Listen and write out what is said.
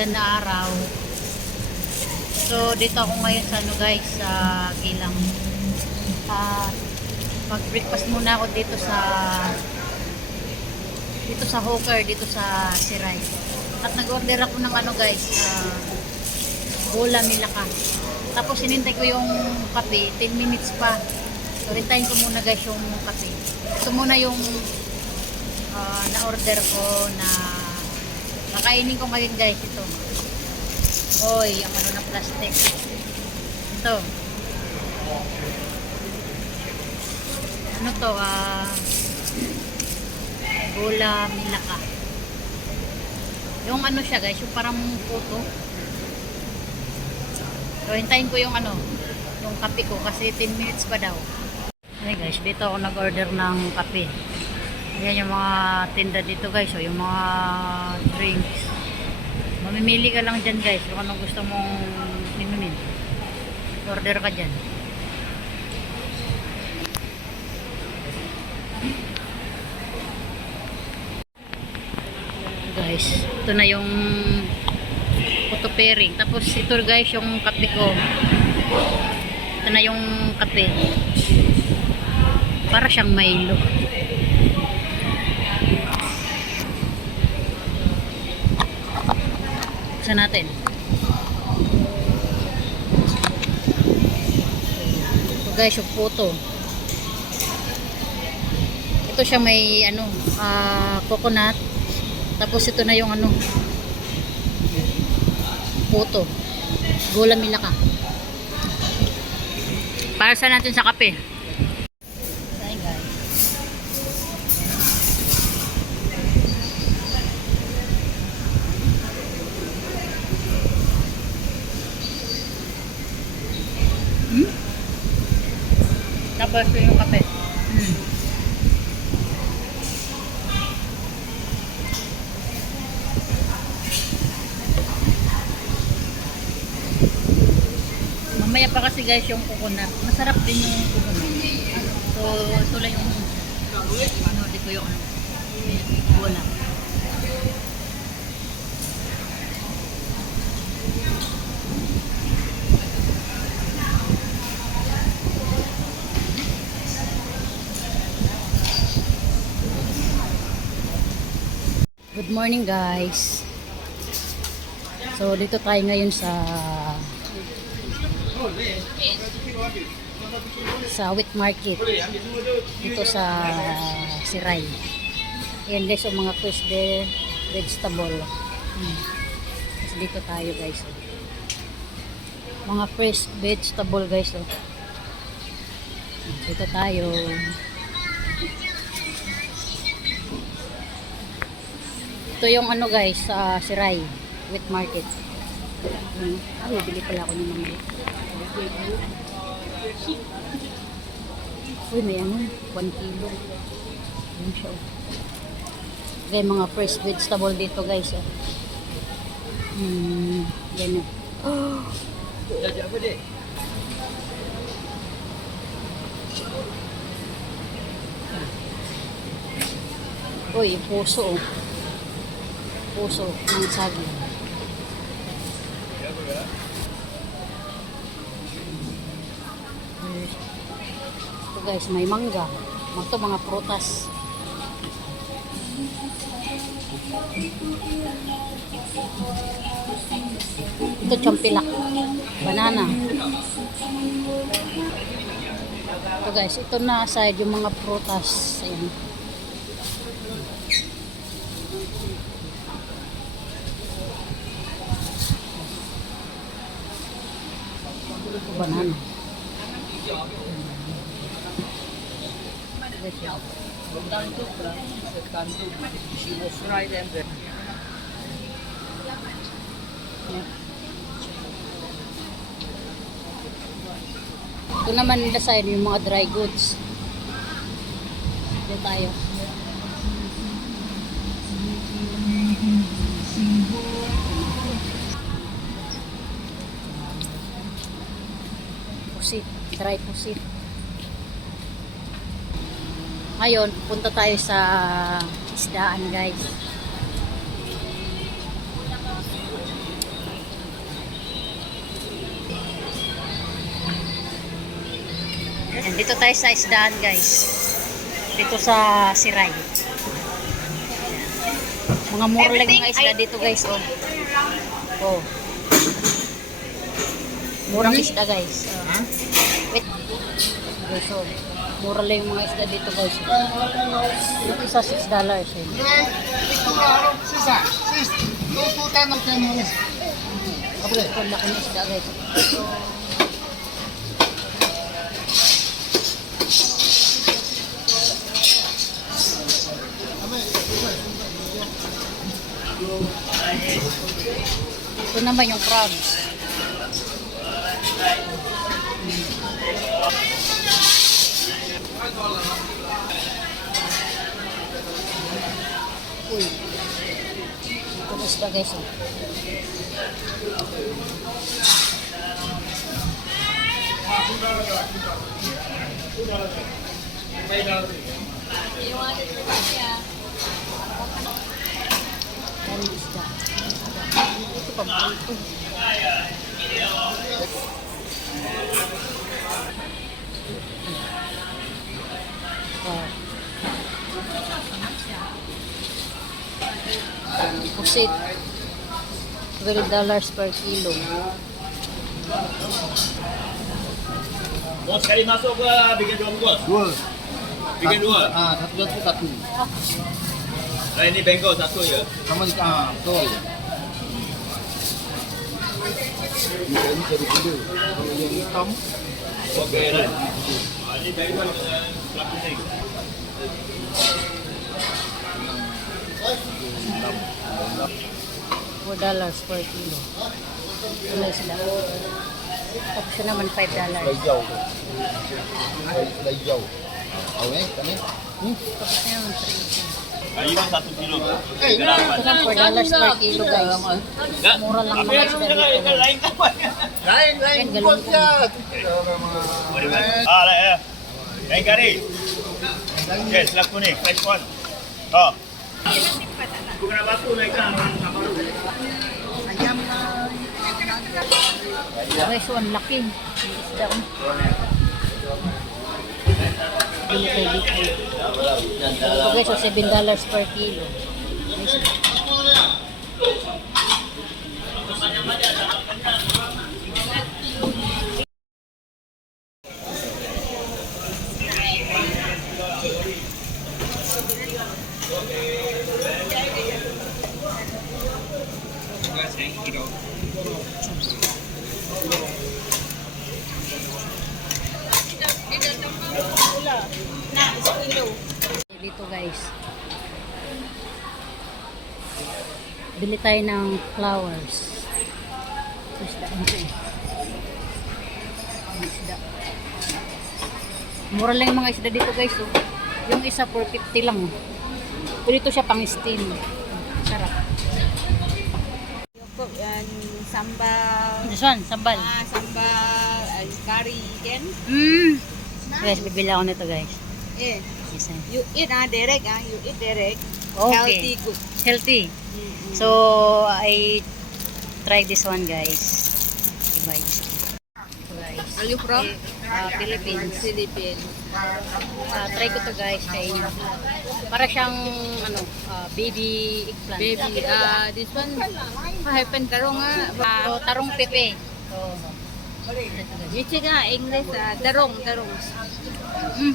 maulan na araw. So dito ako ngayon sa ano guys, sa Gilang. Mag-breakfast muna ako dito sa hawker, dito sa Siray. At nag-order ako ng ano guys, bola milaka. Tapos hinintay ko yung kape, 10 minutes pa. So hintayin ko muna guys yung kape. Ito muna yung na-order ko na kakainin ko ngayon guys, ito. Oy, ang ano na plastic. Ito. Ano to? Bola milaka. Yung ano siya guys, yung parang puto. So hintayin ko yung ano, yung kape ko kasi 10 minutes pa daw. Okay guys, dito ako nag-order ng kape. Ayan yung mga tinda dito guys, o yung mga drinks. Mamimili ka lang dyan guys, kung anong gusto mong inumin. Order ka dyan. Guys, ito na yung photo pairing. Tapos ito guys, yung kape ko. Ito na yung kape. Para siyang Milo. Buksan natin. Ito guys, yung photo. Ito siya may ano, coconut. Tapos ito na yung ano, photo. Bola milaka. Para sa natin sa kape. Ayan guys. Tapos ito yung kape. Mamaya pa kasi guys yung coconut. Masarap din yung coconut. So ito lang yung ano, dito yung ano, bola. Good morning guys. So dito tayo ngayon sa wheat market dito sa Siray. Ayan guys, yung mga fresh vegetable. So, dito tayo guys. Mga fresh vegetable guys. Dito tayo. Ito yung ano guys, sa Siray wheat market. Ay, bili pala ako ng mamaya. Uy, may ano, 1 kilo. Ayan siya. Okay, mga fresh vegetable dito guys. Ganyan. Oh. Uy, puso. Puso ng saging. Ito guys, may mangga. Ito mga prutas. Ito champilak. Banana. Ito guys, ito na side yung mga prutas. Ayan. Ito banana. She was right and there. Ito naman nila side yung mga dry goods. Dito tayo. Pusit, dry pusit. Ngayon, punta tayo sa isdaan guys. Yan, dito tayo sa isdaan guys. Dito sa Siray. Mga mura lang mga isda dito guys. Oh. Oh. Murang isda guys. Wait. Okay, so, mura lang yung mga isda dito guys. Yung isa $6. Eh. Ito laki ng isda guys. Ito naman yung crabs. Uy. Ito na isda guys. Oh. Dari isda. Ito pa ba ito? Oh. Pusit. $12 per kilo. Bos sekali masuk ke bikin dua bungkus? Dua. Bikin dua. Satu jatuh satu. Nah, ini bengkok satu ya. Sama di betul. Ini jadi gede. Kalau yang hitam, Okey dah. Ini bengkok dengan kelap kuning. $4 per kilo. Ito isda. Tapos yun naman $5. hijau. Hijau. Tahu kami? Tapos yun naman $3. Iwan 1 kilo. Ito lang $4 per kilo guys. Mura lang mga isda dito. Lain kapan? Lain Yan, galunggong. Ah, lah ya. Lain kari. Okey, kelap kuning, fresh one. Oh. Bukan nak batu naik kan. Guys, so, ang laki. Ang isda. Ito guys, so $7 per kilo. Dito guys. Bili tayo ng flowers. Isda. Isda. Mura lang yung mga isda dito guys. Oh. Yung isa $4.50 lang. Pero ito siya pang steam. Sarap. Yan, sambal. This one, sambal. Sambal and curry again. Guys, bibili ako nito guys. Yeah. Yes, sir. You eat direct, you eat direct. Okay. Healthy, good. Healthy. So, I try this one guys. I buy this one. Ito, guys. Are you from? Philippines. Philippines. Try ko to guys kay para siyang ano, baby eggplant. Baby, this one, happen tarong So, tarong pepe. So, you check English, tarong. mm,